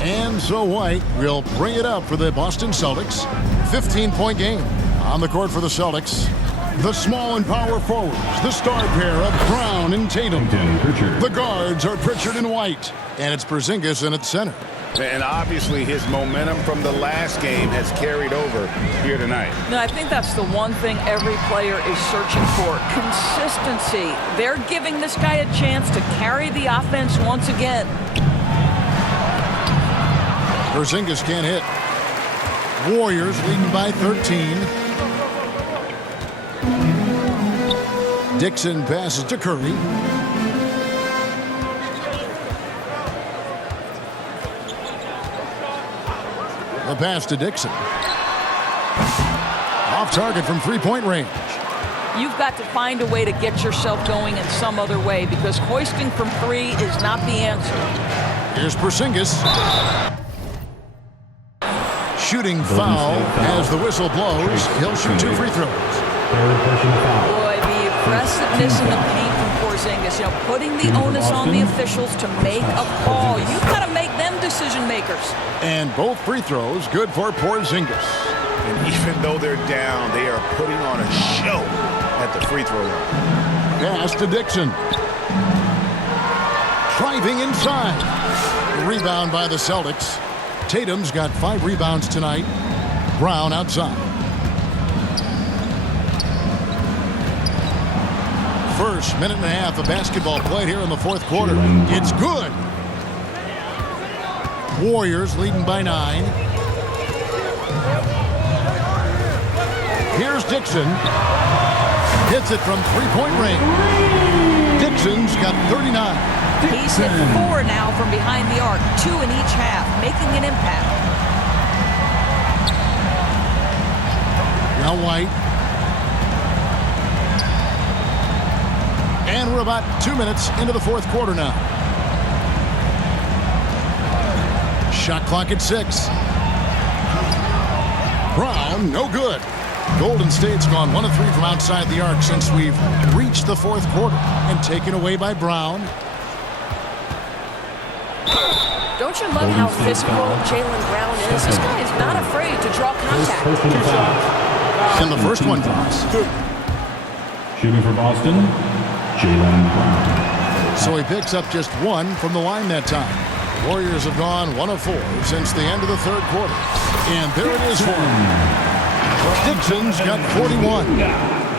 And so White will bring it up for the Boston Celtics. 15-point game on the court for the Celtics. The small and power forwards, the star pair of Brown and Tatum. The guards are Pritchard and White. And it's Porzingis in at center. And obviously his momentum from the last game has carried over here tonight. No, I think that's the one thing every player is searching for. Consistency. They're giving this guy a chance to carry the offense once again. Porzingis can't hit. Warriors leading by 13. Dixon passes to Curry. The pass to Dixon. Off target from three-point range. You've got to find a way to get yourself going in some other way because hoisting from three is not the answer. Here's Porzingis. Shooting foul as the whistle blows. He'll shoot 2 free throws. Boy, the aggressiveness and the paint from Porzingis, putting the onus on the officials to make a call. You've got to make them decision makers. And both free throws good for Porzingis. And even though they're down, they are putting on a show at the free throw line. Pass to Dixon. Driving inside. Rebound by the Celtics. Tatum's got 5 rebounds tonight. Brown outside. First minute and a half of basketball played here in the fourth quarter. It's good. Warriors leading by 9. Here's Dixon. Hits it from three-point range. Dixon's got 39. He's hit 4 now from behind the arc, 2 in each half, making an impact. Now White. And we're about 2 minutes into the fourth quarter now. Shot clock at 6. Brown, no good. Golden State's gone 1 of 3 from outside the arc since we've reached the fourth quarter. And taken away by Brown. Don't you love how physical Jaylen Brown is? This guy is not afraid to draw contact. And the first one drops. Shooting for Boston, Jaylen Brown. So he picks up just 1 from the line that time. Warriors have gone 1 of 4 since the end of the third quarter. And there it is for him. Dixon's got 41.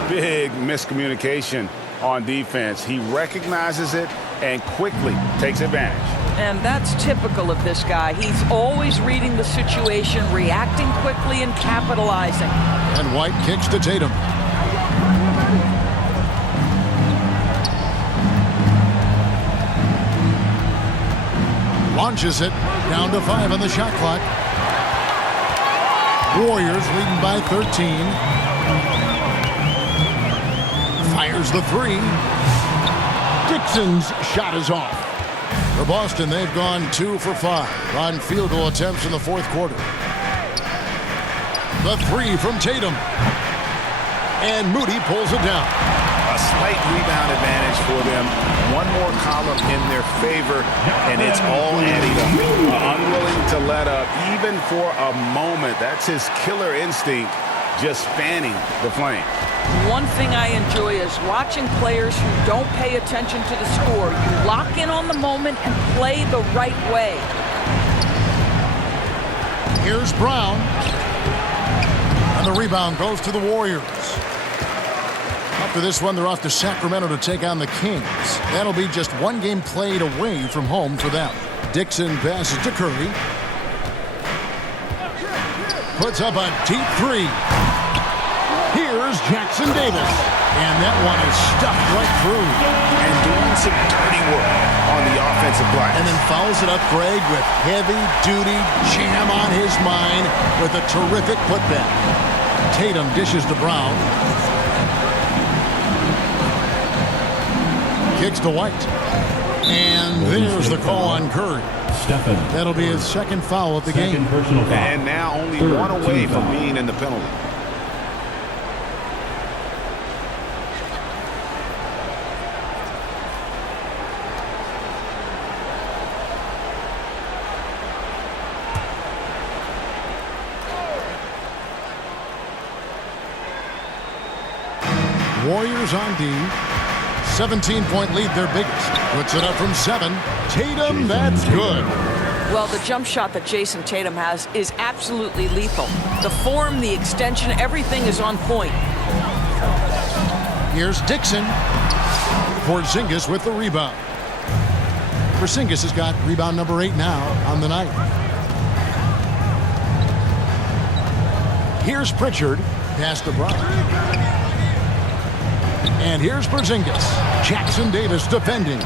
Big miscommunication on defense. He recognizes it and quickly takes advantage. And that's typical of this guy. He's always reading the situation, reacting quickly, and capitalizing. And White kicks to Tatum. Launches it down to 5 on the shot clock. Warriors leading by 13. Fires the 3. Dixon's shot is off. For Boston, they've gone 2 for 5 on field goal attempts in the fourth quarter. The 3 from Tatum. And Moody pulls it down. A slight rebound advantage for them. 1 more column in their favor, and it's all adding up. Unwilling to let up, even for a moment. That's his killer instinct, just fanning the flame. One thing I enjoy is watching players who don't pay attention to the score. You lock in on the moment and play the right way. Here's Brown. And the rebound goes to the Warriors. After this one, they're off to Sacramento to take on the Kings. That'll be just 1 game played away from home for them. Dixon passes to Curry. Puts up a deep 3. Here's Jackson Davis. And that one is stuffed right through. And doing some dirty work on the offensive glass. And then fouls it up, Greg, with heavy-duty jam on his mind with a terrific putback. Tatum dishes to Brown. Kicks to White. And there's the call on Curry. That'll be his second foul of the game. And now only 1 away from being in the penalty. Warriors on D. 17-point lead, their biggest. Puts it up from 7. Tatum, that's good. Well, the jump shot that Jason Tatum has is absolutely lethal. The form, the extension, everything is on point. Here's Dixon. Porzingis with the rebound. Porzingis has got rebound number 8 now on the night. Here's Pritchard. Pass to Brown. And here's Porzingis. Jackson Davis defending.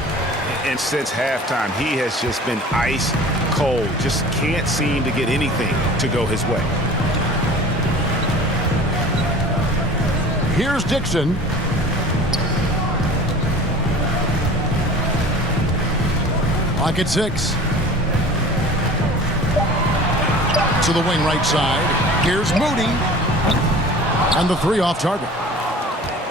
And since halftime, he has just been ice cold. Just can't seem to get anything to go his way. Here's Dixon. Clock at 6. To the wing right side. Here's Moody. And the 3 off target.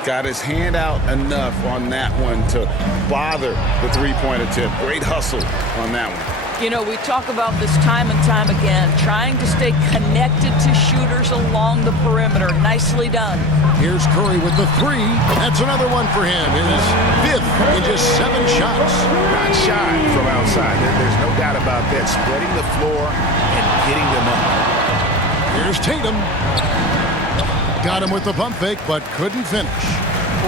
Got his hand out enough on that one to bother the three-point attempt. Great hustle on that one. You know, we talk about this time and time again, trying to stay connected to shooters along the perimeter. Nicely done. Here's Curry with the 3. That's another one for him. His 5th in just 7 shots. Not shy from outside. There's no doubt about that. Spreading the floor and getting them up. Here's Tatum. Got him with the pump fake, but couldn't finish.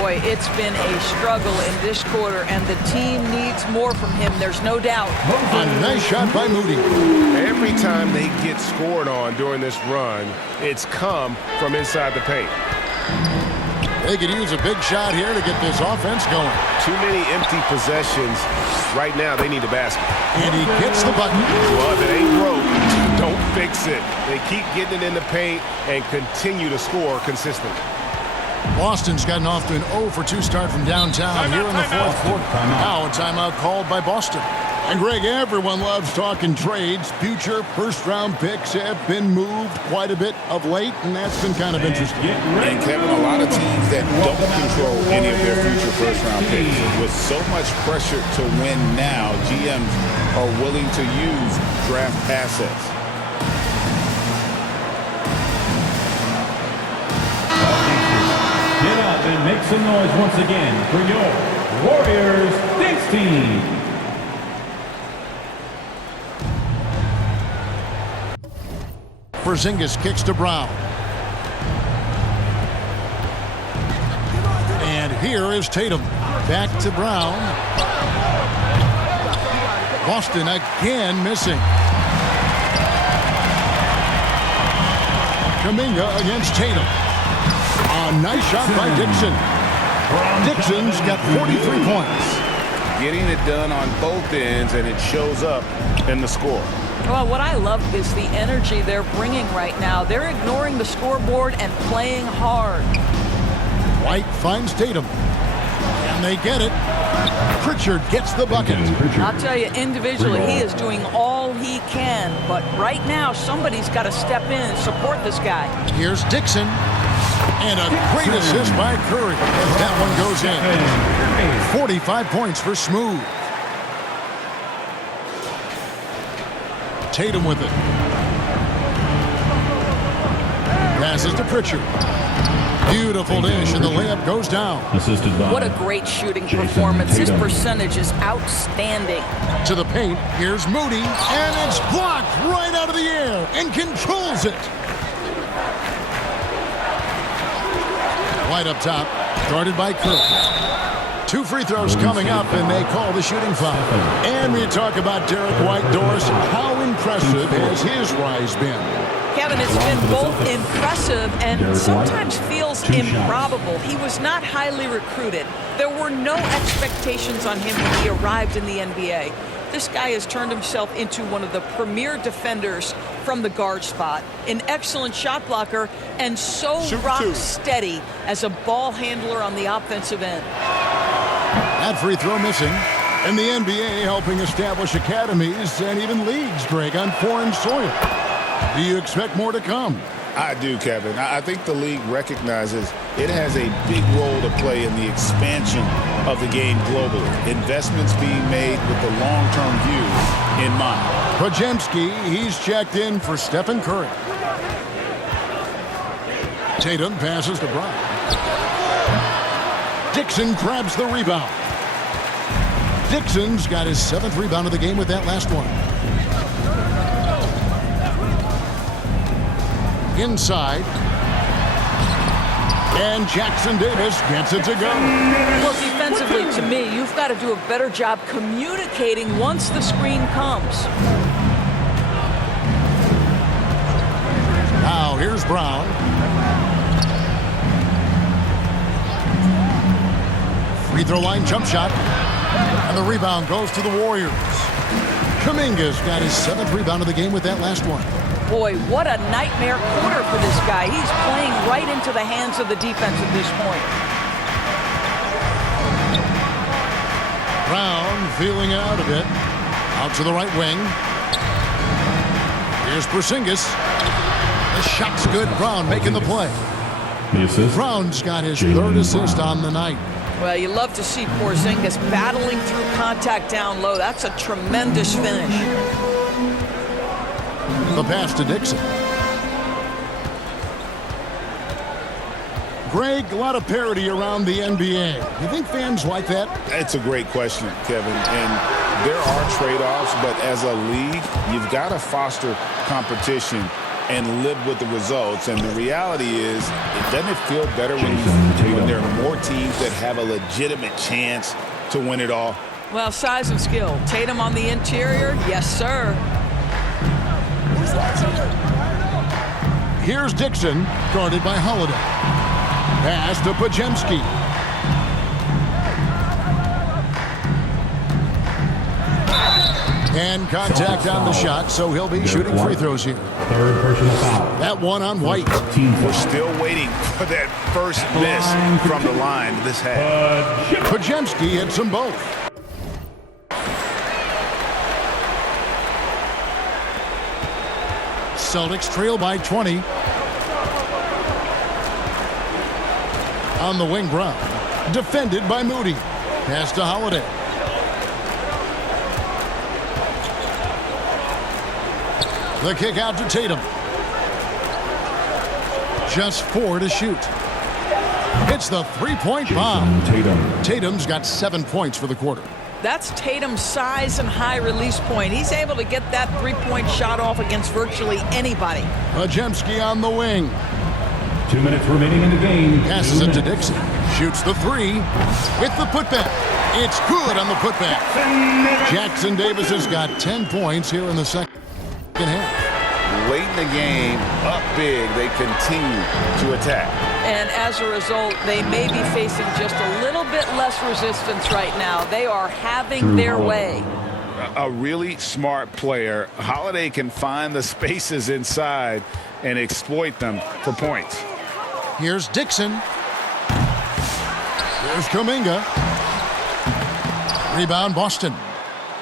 Boy, it's been a struggle in this quarter, and the team needs more from him. There's no doubt. A nice shot by Moody. Every time they get scored on during this run, it's come from inside the paint. They could use a big shot here to get this offense going. Too many empty possessions. Right now, they need a basket. And he gets the button. Well, if it ain't broke, don't fix it. They keep getting it in the paint and continue to score consistently. Boston's gotten off to an 0 for 2 start from downtown here in the 4th quarter. Now a timeout called by Boston. And Greg, everyone loves talking trades. Future first-round picks have been moved quite a bit of late, and that's been kind of interesting. And Kevin, a lot of teams that don't control any of their future first-round picks. With so much pressure to win now, GMs are willing to use draft assets. Get up and make some noise once again for your Warriors Dixon. Porzingis kicks to Brown. And here is Tatum. Back to Brown. Boston again missing. Kuminga against Tatum. A nice shot by Dixon. Dixon's got 43 points. Getting it done on both ends, and it shows up in the score. Well, what I love is the energy they're bringing right now. They're ignoring the scoreboard and playing hard. White finds Tatum. And they get it. Pritchard gets the bucket. I'll tell you, individually, he is doing all he can. But right now, somebody's got to step in and support this guy. Here's Dixon. And a great assist by Curry. That one goes in. 45 points for Smooth. Tatum with it. Passes to Pritchard. Beautiful dish, and the layup goes down. Assisted by What a great shooting performance. His percentage is outstanding. To the paint, here's Moody, and it's blocked right out of the air and controls it. White up top, guarded by Curry. 2 free throws coming up, and they call the shooting foul. And we talk about Derek White. Doris, how impressive has his rise been? Kevin, it's been both impressive and sometimes feels improbable. He was not highly recruited. There were no expectations on him when he arrived in the NBA. This guy has turned himself into one of the premier defenders from the guard spot, an excellent shot blocker, and so rock steady as a ball handler on the offensive end. That free throw missing. And the NBA helping establish academies and even leagues, Greg, on foreign soil. Do you expect more to come? I do, Kevin. I think the league recognizes it has a big role to play in the expansion of the game globally. Investments being made with the long-term view in mind. Podziemski, he's checked in for Stephen Curry. Tatum passes to Brown. Dixon grabs the rebound. Dixon's got his 7th rebound of the game with that last one. Inside. And Jackson Davis gets it to go. Well, defensively, to me, you've got to do a better job communicating once the screen comes. Now, here's Brown. Free throw line jump shot. And the rebound goes to the Warriors. Kuminga's got his 7th rebound of the game with that last one. Boy, what a nightmare quarter for this guy. He's playing right into the hands of the defense at this point. Brown feeling it out a bit. Out to the right wing. Here's Porzingis. The shot's good. Brown making the play. The assist. Brown's got his 3rd assist on the night. Well, you love to see Porzingis battling through contact down low. That's a tremendous finish. The pass to Dixon. Greg, a lot of parity around the NBA. You think fans like that? It's a great question, Kevin. And there are trade-offs, but as a league, you've got to foster competition and live with the results. And the reality is, doesn't it feel better when there are more teams that have a legitimate chance to win it all? Well, size and skill. Tatum on the interior, yes, sir. Here's Dixon, guarded by Holiday. Pass to Podziemski. And contact on the shot, so he'll be shooting free throws here. 3rd personal foul. That one on White. We're still waiting for that first miss from the line this half. Podziemski hits them both. Celtics trail by 20. On the wing, Brown. Defended by Moody. Pass to Holiday. The kick out to Tatum. Just 4 to shoot. It's the 3-point bomb. Tatum's got 7 points for the quarter. That's Tatum's size and high release point. He's able to get that 3-point shot off against virtually anybody. Podziemski on the wing. 2 minutes remaining in the game. Passes it to Dixon. Shoots the 3 with the putback. It's good on the putback. Jackson Davis has got 10 points here in the second half. Late in the game, up big, they continue to attack. And as a result, they may be facing just a little bit less resistance right now. They are having their way. A really smart player. Holiday can find the spaces inside and exploit them for points. Here's Dixon. Here's Kuminga. Rebound, Boston.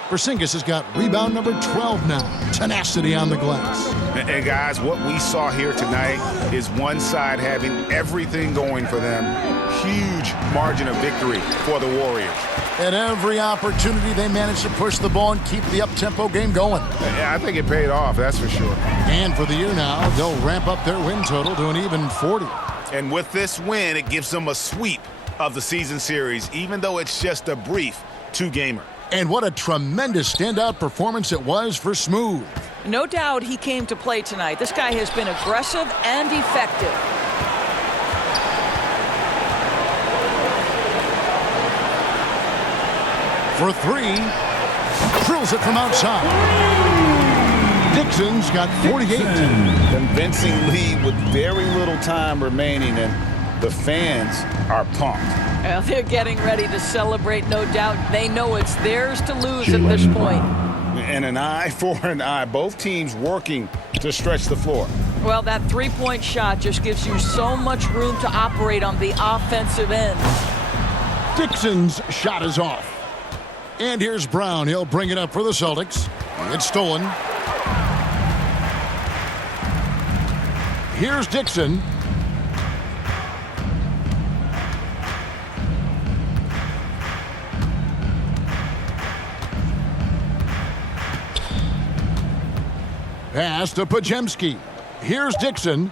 Porzingis has got rebound number 12 now. Tenacity on the glass. And guys, what we saw here tonight is one side having everything going for them. Huge margin of victory for the Warriors. At every opportunity, they managed to push the ball and keep the up-tempo game going. Yeah, I think it paid off, that's for sure. And for the year now, they'll ramp up their win total to an even 40. And with this win, it gives them a sweep of the season series, even though it's just a brief 2-gamer. And what a tremendous standout performance it was for Smooth. No doubt he came to play tonight. This guy has been aggressive and effective. For 3, drills it from outside. Dixon's got 48. Convincing lead with very little time remaining, and the fans are pumped. Well, they're getting ready to celebrate, no doubt. They know it's theirs to lose at this point. And an eye for an eye. Both teams working to stretch the floor. Well, that 3-point shot just gives you so much room to operate on the offensive end. Dixon's shot is off. And here's Brown. He'll bring it up for the Celtics. It's stolen. Here's Dixon. Pass to Podziemski. Here's Dixon.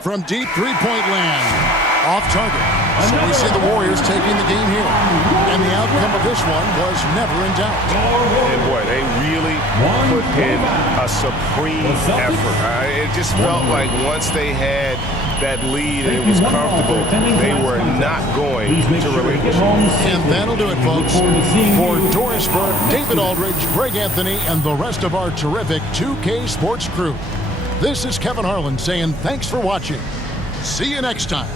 From deep 3-point land. off target. So we see the Warriors taking the game here. And the outcome of this one was never in doubt. And boy, they really put in a supreme effort. It just felt like once they had that lead and it was comfortable, they were not going to relinquish. And that'll do it, folks. For Doris Burke, David Aldridge, Greg Anthony, and the rest of our terrific 2K Sports crew, this is Kevin Harlan saying thanks for watching. See you next time.